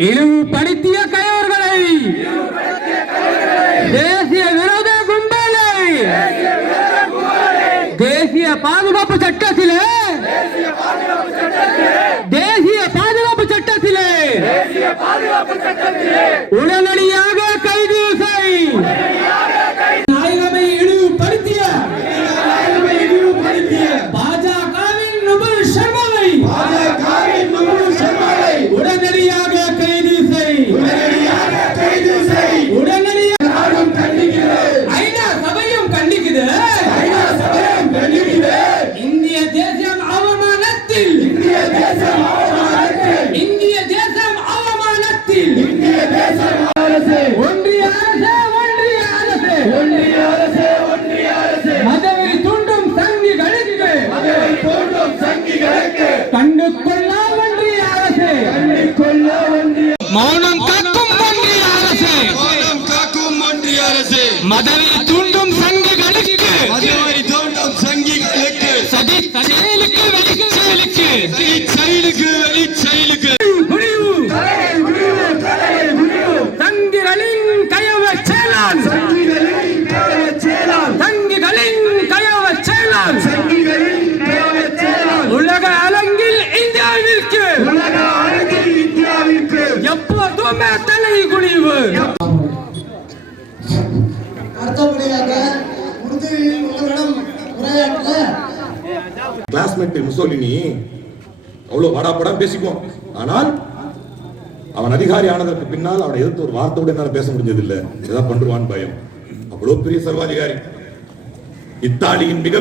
இழிவுபடுத்திய கயவர்களை. தேசிய விரோத கும்பலை. தேசிய பாதுகாப்பு சட்டத்திலே. தேசிய பாதுகாப்பு சட்டத்திலே. உடனடியாக மௌனம் காக்கும் ஒன்றிய அரசு. மௌனம் காக்கும் ஒன்றிய அரசு. மதவை தூண்டும் சங்கிகளுக்கு. மதுவை தோண்டும் சங்கிகளுக்கு. சதி தலை குனிவு அடுத்தபடியாக உறுதியில் உங்களிடம் உரையாற்ற கிளாஸ்மேட் முசோலினி அவ்வளவு வடாப்படம் பேசிக்குவோம் ஆனால் அவன் அதிகாரி ஆனதற்கு பின்னால் அவனை எதிர்த்து ஒரு வார்த்தை கூட என்னால பேச முடிஞ்சதில்லை. ஏதாவது பண்ணுவான்னு பயம். அவ்வளவு பெரிய சர்வாதிகாரி. இத்தாலியின் மிக